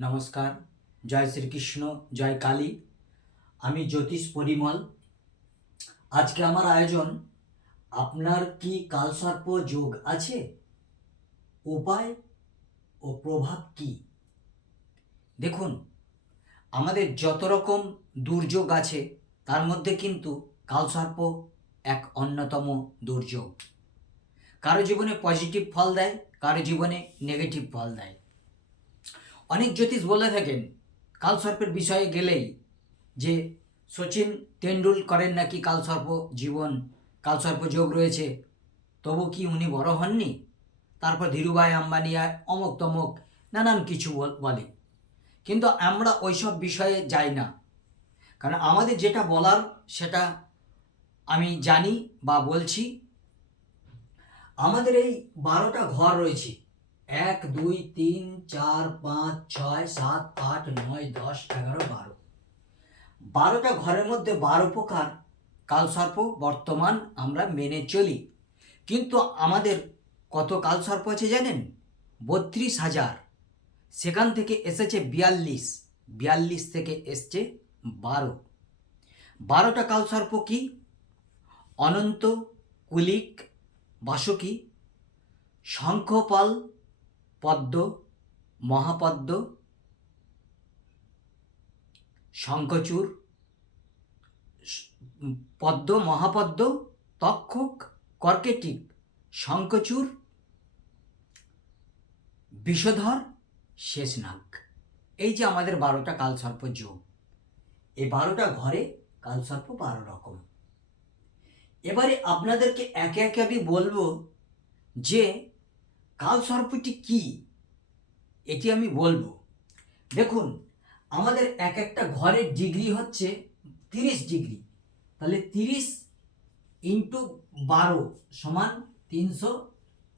নমস্কার, জয় শ্রীকৃষ্ণ, জয় কালী। আমি জ্যোতিষ পরিমল। আজকে আমার আয়োজন, আপনার কি কালসর্প যোগ আছে? উপায় ও প্রভাব কি? দেখুন, আমাদের যত রকম দুর্যোগ আছে, তার মধ্যে কিন্তু কালসর্প এক অন্যতম দুর্যোগ। কারও জীবনে পজিটিভ ফল দেয়, কারও জীবনে নেগেটিভ ফল দেয়। অনেক জ্যোতিষ বলে থাকেন, কালসর্পের বিষয়ে গেলেই যে সচিন তেন্ডুলকরের নাকি কালসর্প জীবন, কালসর্প যোগ রয়েছে, তবু কি উনি বড় হননি? তারপর ধীরুভাই আম্বানিয়া অমক তমক নানান কিছু বলে। কিন্তু আমরা ওইসব বিষয়ে যাই না। কারণ আমাদের যেটা বলার সেটা আমি জানি বা বলছি। আমাদের এই বারোটা ঘর রয়েছে। এক, দুই, তিন, চার, পাঁচ, ছয়, সাত, আট, নয়, দশ, এগারো, বারো। বারোটা ঘরের মধ্যে বারো প্রকার কালসর্প বর্তমান আমরা মেনে চলি। কিন্তু আমাদের কত কালসর্প আছে জানেন? বত্রিশ হাজার। সেখান থেকে এসেছে বিয়াল্লিশ। বিয়াল্লিশ থেকে এসছে বারো। বারোটা কালসর্প কি? অনন্ত, কুলিক, বাসকি, শঙ্খপাল পদ্ম মহাপদ্ম উম, পদ্ম মহাপদ্ম তক্ষক কর্কেটিক শঙ্খচূড় বিষধর শেষনাগ। এই যে আমাদের বারোটা কালসর্প যোগ এই বারোটা ঘরে কালসর্প বারো রকম। এবারে আপনাদেরকে একে একে আমি বলব যে কালসর্পটি কি? এটি আমি বলব। দেখুন, আমাদের এক একটা ঘরের ডিগ্রি হচ্ছে তিরিশ ডিগ্রি। তাহলে তিরিশ ইন্টু বারো সমান তিনশো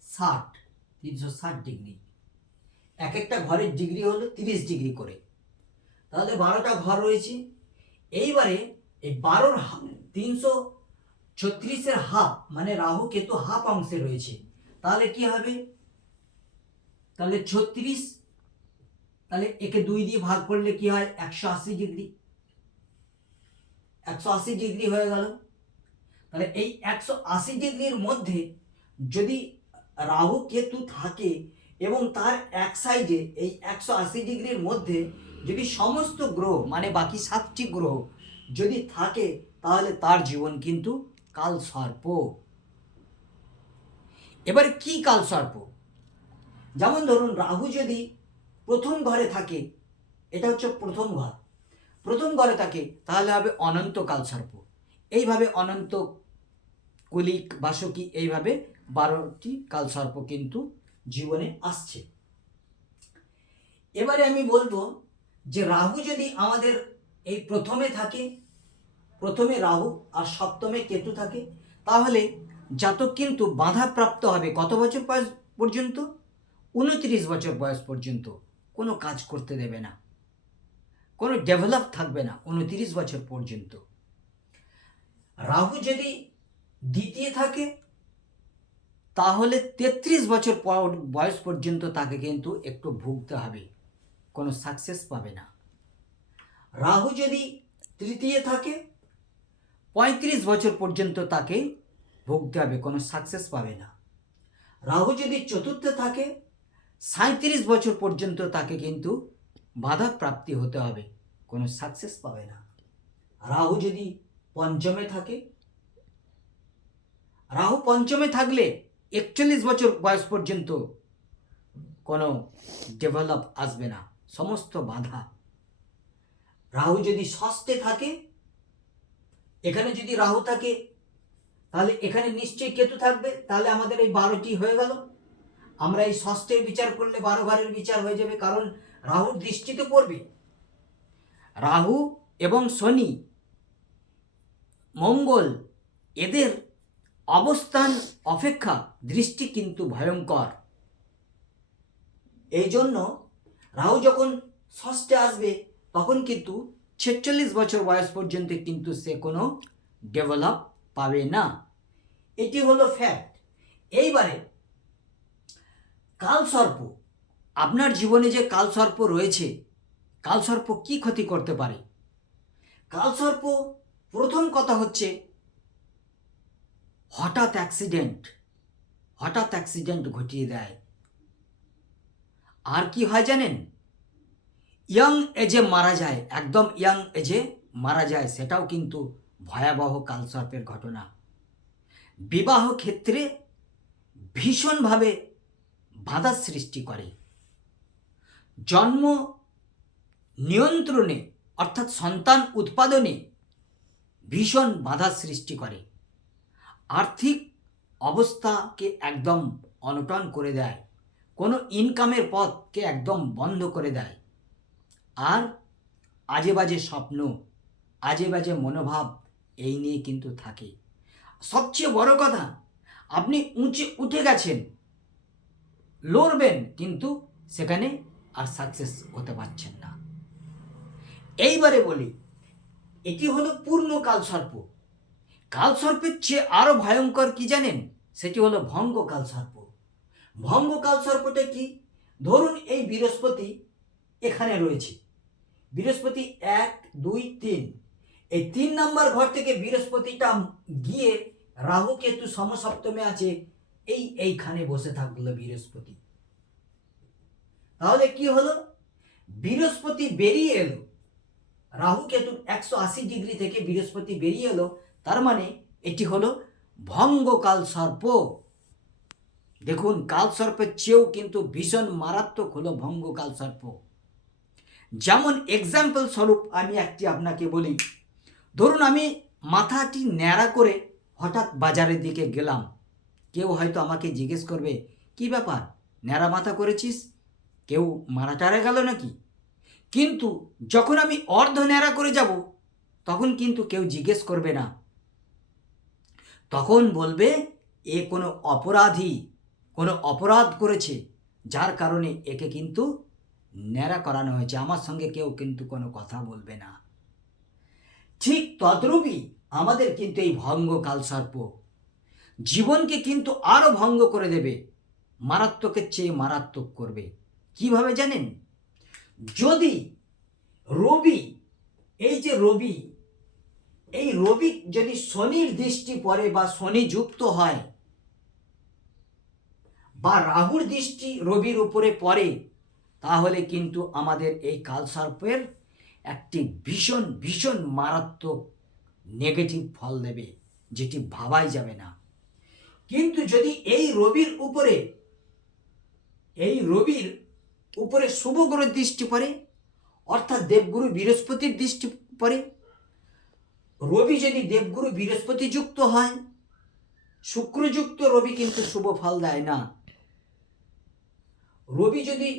ষাট তিনশো ষাট ডিগ্রি। এক একটা ঘরের ডিগ্রি হলো তিরিশ ডিগ্রি করে। তাহলে বারোটা ঘর রয়েছে। এইবারে এই বারোর তিনশো ছত্রিশের হাফ মানে রাহু কেতু হাফ অংশে রয়েছে। তাহলে কি হবে? তাহলে ছত্রিশ, তাহলে একে দুই দিয়ে ভাগ করলে কি হয়? একশো আশি ডিগ্রি। একশো আশি ডিগ্রি হয়ে গেল। তাহলে এই একশো আশি ডিগ্রির মধ্যে যদি রাহু কেতু থাকে এবং তার এক সাইডে এই একশো আশি ডিগ্রির মধ্যে যদি সমস্ত গ্রহ মানে বাকি সাতটি গ্রহ যদি থাকে, তাহলে তার জীবন কিন্তু কাল সর্প এবার কি কাল সর্প যেমন ধরুন রাহু যদি প্রথম ঘরে থাকে, এটা হচ্ছে প্রথম ঘর। প্রথম ঘরে থাকে, তাহলে হবে অনন্ত কালসর্প এইভাবে অনন্ত কুলিক, বাসকি এইভাবে বারোটি কালসর্প কিন্তু জীবনে আসছে। এবারে আমি বলব যে রাহু যদি আমাদের এই প্রথমে থাকে, প্রথমে রাহু আর সপ্তমে কেতু থাকে, তাহলে জাতক কিন্তু বাধাপ্রাপ্ত হবে কত বছর পর্যন্ত? উনত্রিশ বছর বয়স পর্যন্ত কোনো কাজ করতে দেবে না। কোনো ডেভেলপ থাকবে না উনত্রিশ বছর পর্যন্ত। রাহু যদি দ্বিতীয় থাকে, তাহলে তেত্রিশ বছর বয়স পর্যন্ত তাকে কিন্তু একটু ভুগতে হবে, কোনো সাকসেস পাবে না। রাহু যদি তৃতীয় থাকে, পঁয়ত্রিশ বছর পর্যন্ত তাকে ভুগতে হবে, কোনো সাকসেস পাবে না। রাহু যদি চতুর্থে থাকে সাঁত্রিশ বছর পর্যন্ত তাকে কিন্তু বাধা প্রাপ্তি হতে হবে। কোনো সাকসেস পাবে না। রাহু যদি পঞ্চমে থাকে, রাহু পঞ্চমে থাকলে একচল্লিশ বছর বয়স পর্যন্ত কোনো ডেভেলপ আসবে না। সমস্ত বাধা। রাহু যদি ষষ্ঠে থাকে, এখানে যদি রাহু থাকে, তাহলে এখানে নিশ্চয়ই কেতু থাকবে, তাহলে আমাদের এই বারোটি হয়ে গেল। আমরা এই ষষ্ঠের বিচার করলে বারো ঘরের বিচার হয়ে যাবে, কারণ রাহুর দৃষ্টিতে পড়বে। রাহু এবং শনি, মঙ্গল, এদের অবস্থান, অপেক্ষা, দৃষ্টি কিন্তু ভয়ঙ্কর। এই জন্য রাহু যখন ষষ্ঠে আসবে, তখন কিন্তু ছেচল্লিশ বছর বয়স পর্যন্ত কিন্তু সে কোনো ডেভেলপ পাবে না। এটি হলো ফ্যাক্ট এইবারে কালসর্প। আপনার জীবনে যে কালসর্প রয়েছে, কালসর্প কি ক্ষতি করতে পারে? কালসর্প, প্রথম কথা হচ্ছে, হঠাৎ অ্যাক্সিডেন্ট হঠাৎ অ্যাক্সিডেন্ট ঘটিয়ে দেয়। আর কি হয় জানেন? ইয়াং এজে মারা যায়, একদম ইয়াং এজে মারা যায়, সেটাও কিন্তু ভয়াবহ কালসর্পের ঘটনা। বিবাহ ক্ষেত্রে ভীষণভাবে বাধা সৃষ্টি করে। জন্ম নিয়ন্ত্রণে, অর্থাৎ সন্তান উৎপাদনে ভীষণ বাধা সৃষ্টি করে। আর্থিক অবস্থাকে একদম অনটন করে দেয়। কোনো ইনকামের পথকে একদম বন্ধ করে দেয়। আর আজে বাজে স্বপ্ন আজে বাজে মনোভাব এই নিয়ে কিন্তু থাকে। সবচেয়ে বড় কথা, আপনি উঁচে উঠে গেছেন লড়বেন, কিন্তু সেখানে আর সাকসেস হতে পারছেন না। এইবারে বলি, এটি হলো পূর্ণ কালসর্প। কালসর্পের চেয়ে আরও ভয়ঙ্কর কি জানেন? সেটি হলো ভঙ্গ কালসর্প। ভঙ্গ কালসর্পটা কি? ধরুন এই বৃহস্পতি এখানে রয়েছে। বৃহস্পতি এক, দুই, তিন। এই তিন নম্বর ঘর থেকে বৃহস্পতিটা গিয়ে রাহু কেতু সমসপ্তমে আছে। এই এইখানে বসে থাকল বৃহস্পতি। তাহলে কি হলো? বৃহস্পতি বেরিয়ে এলো। রাহু কেতু একশো আশি ডিগ্রি থেকে বৃহস্পতি বেরিয়ে এলো। তার মানে এটি হলো ভঙ্গকাল সর্প। দেখুন, কাল সর্পের চেয়েও কিন্তু ভীষণ মারাত্মক হলো ভঙ্গকাল সর্প। যেমন এক্সাম্পল স্বরূপ আমি একটি আপনাকে বলি। ধরুন আমি মাথাটি ন্যাড়া করে হঠাৎ বাজারের দিকে গেলাম। কেউ হয়তো আমাকে জিজ্ঞেস করবে, কি ব্যাপার? ন্যাড়া মাথা করেছিস? কেউ মারা টারা গেল নাকি? কিন্তু যখন আমি অর্ধ ন্যাড়া করে যাব, তখন কিন্তু কেউ জিজ্ঞেস করবে না। তখন বলবে, এ কোনো অপরাধী, কোনো অপরাধ করেছে, যার কারণে একে কিন্তু ন্যাড়া করানো হয়েছে। আমার সঙ্গে কেউ কিন্তু কোনো কথা বলবে না। ঠিক তদ্রূপই আমাদের কিন্তু এই ভঙ্গ কালসর্প। জীবনকে কিন্তু আরও ভঙ্গ করে দেবে, মারাত্মকের চেয়ে মারাত্মক করবে। কীভাবে জানেন? যদি রবি, এই যে রবি, এই রবি যদি শনির দৃষ্টি পড়ে বা শনি যুক্ত হয় বা রাহুর দৃষ্টি রবির উপরে পড়ে, তাহলে কিন্তু আমাদের এই কালসর্পের একটি ভীষণ ভীষণ মারাত্মক নেগেটিভ ফল দেবে, যেটি ভাবাই যাবে না। কিন্তু যদি এই রবির উপরে, এই রবির উপরে শুভ গ্রহের দৃষ্টি পড়ে, অর্থাৎ দেবগুরু বৃহস্পতির দৃষ্টি পড়ে, রবি যদি দেবগুরু বৃহস্পতি যুক্ত হয়, শুক্রযুক্ত রবি কিন্তু শুভ ফল দেয় না। রবি যদি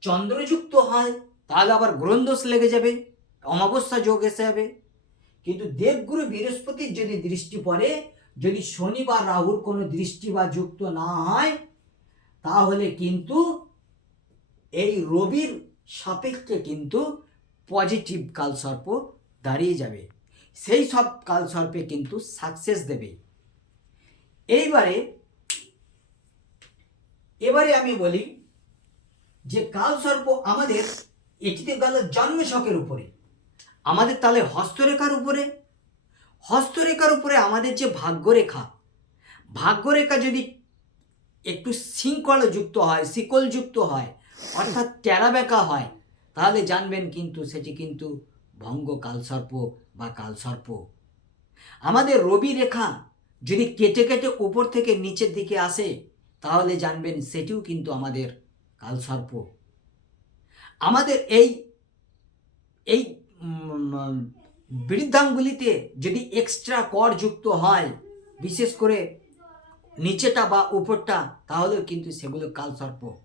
চন্দ্রযুক্ত হয়, তাহলে আবার গ্রহণদোষ লেগে যাবে, অমাবস্যা যোগ এসে যাবে। কিন্তু দেবগুরু বৃহস্পতির যদি দৃষ্টি পড়ে যদি শনি বা রাহুর কোনো দৃষ্টি বা যুক্ত না হয়, তাহলে কিন্তু এই রবির সাপেক্ষে কিন্তু পজিটিভ কালসর্প দাঁড়িয়ে যাবে। সেই সব কালসর্পে কিন্তু সাকসেস দেবে। এইবারে, এবারে আমি বলি যে কালসর্প আমাদের এটিতে গেল জন্মছকের উপরে। আমাদের তাহলে হস্তরেখার উপরে হস্তরেখার উপরে আমাদের যে ভাগ্যরেখা ভাগ্যরেখা যদি একটু শৃঙ্খল যুক্ত হয়, শিকল যুক্ত হয়, অর্থাৎ টেরা বেঁকা হয়, তাহলে জানবেন কিন্তু সেটি কিন্তু ভঙ্গ কালসর্প বা কালসর্প। আমাদের রবি রেখা যদি কেটে কেটে উপর থেকে নিচের দিকে আসে, তাহলে জানবেন সেটিও কিন্তু আমাদের কালসর্প। আমাদের এই এই বৃদ্ধাঙ্গুলিতে যদি এক্সট্রা কর যুক্ত হয়, বিশেষ করে নিচেটা বা উপরটা, তাহলেও কিন্তু সেগুলো কালসর্প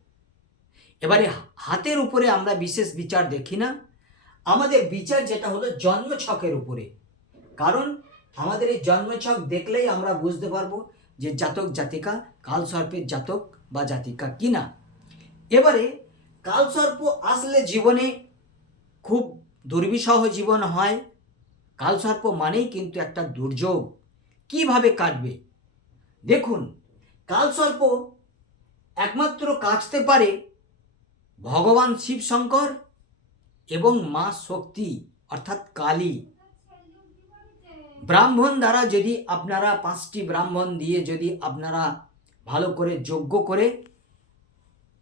এবারে হাতের উপরে আমরা বিশেষ বিচার দেখি না। আমাদের বিচার যেটা হলো জন্মছকের উপরে। কারণ আমাদের এই জন্মছক দেখলেই আমরা বুঝতে পারব যে জাতক, জাতিকা কালসর্পের জাতক বা জাতিকা কি না এবারে কালসর্প আসলে জীবনে খুব দুর্বিষহ জীবন হয়। কালসর্প মানেই কিন্তু একটা দুর্যোগ। কীভাবে কাটবে? দেখুন, কালসর্প একমাত্র কাটতে পারে ভগবান শিব শঙ্কর এবং মা শক্তি, অর্থাৎ কালী। ব্রাহ্মণ দ্বারা যদি আপনারা পাঁচটি ব্রাহ্মণ দিয়ে যদি আপনারা ভালো করে যজ্ঞ করে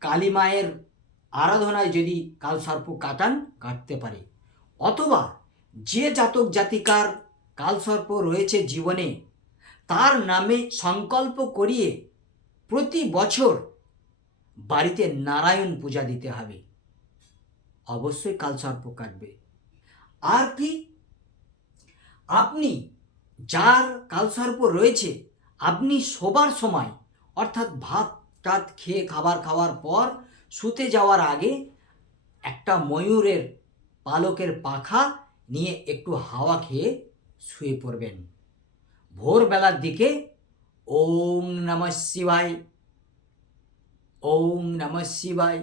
কালী মায়ের আরাধনায় যদি কালসর্প কাটান, কাটতে পারে। অথবা যে জাতক জাতিকার কালসর্প রয়েছে জীবনে, তার নামে সংকল্প করিয়ে প্রতি বছর বাড়িতে নারায়ণ পূজা দিতে হবে। অবশ্যই কালসর্প কাটবে। আর কি? আপনি যার কালসর্প রয়েছে, আপনি শোবার সময়, অর্থাৎ ভাত টাত খেয়ে খাবার খাওয়ার পর শুতে যাওয়ার আগে একটা ময়ূরের পালকের পাখা নিয়ে একটু হাওয়া খেয়ে শুয়ে পড়বেন। ভোরবেলার দিকে ওং নম শিবায় ওং নম শিবায়,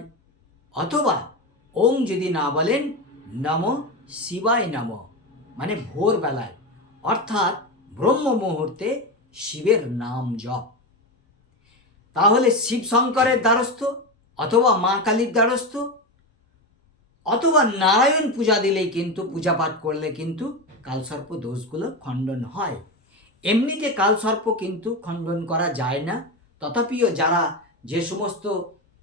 অথবা ওং যদি না বলেন নম শিবায় নম মানে ভোরবেলায়, অর্থাৎ ব্রহ্ম মুহূর্তে শিবের নাম জপ। তাহলে শিব শঙ্করের দ্বারস্থ অথবা মা কালীর দ্বারস্থ অথবা নারায়ণ পূজা দিলেই কিন্তু পূজা পাঠ করলে কিন্তু কালসর্প দোষগুলো খণ্ডন হয়। এমনিতে কালসর্প কিন্তু খণ্ডন করা যায় না। তথাপিও যারা যে সমস্ত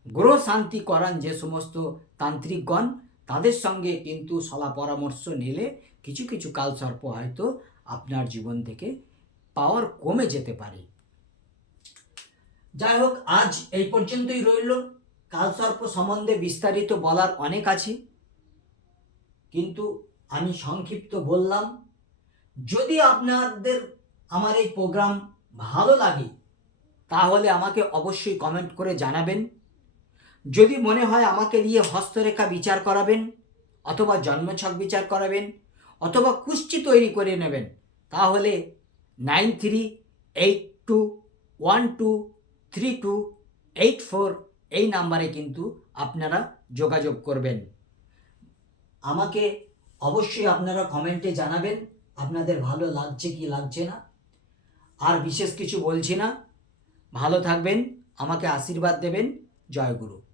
গ্রহ শান্তি করান, যে সমস্ত তান্ত্রিকগণ, তাদের সঙ্গে কিন্তু সলা পরামর্শ নিলে কিছু কিছু কালসর্প হয়তো আপনার জীবন থেকে পাওয়ার কমে যেতে পারে। যাই হোক, আজ এই পর্যন্তই রইল। কালসর্প সম্বন্ধে বিস্তারিত বলার অনেক আছে। কিন্তু আমি সংক্ষিপ্ত বললাম, যদি আপনাদের, আমার এই প্রোগ্রাম ভালো লাগে, তাহলে আমাকে অবশ্যই কমেন্ট করে জানাবেন। যদি মনে হয় আমাকে নিয়ে হস্তরেখা বিচার করাবেন, অথবা জন্মছক বিচার করাবেন, অথবা কুষ্টি তৈরি করে নেবেন, তাহলে nine three eight two one two three two eight four এই নাম্বারে কিন্তু আপনারা যোগাযোগ করবেন। আমাকে অবশ্যই আপনারা কমেন্টে জানাবেন, আপনাদের ভালো লাগছে কি লাগছে না। আর বিশেষ কিছু বলছি না। ভালো থাকবেন, আমাকে আশীর্বাদ দেবেন। জয় গুরু।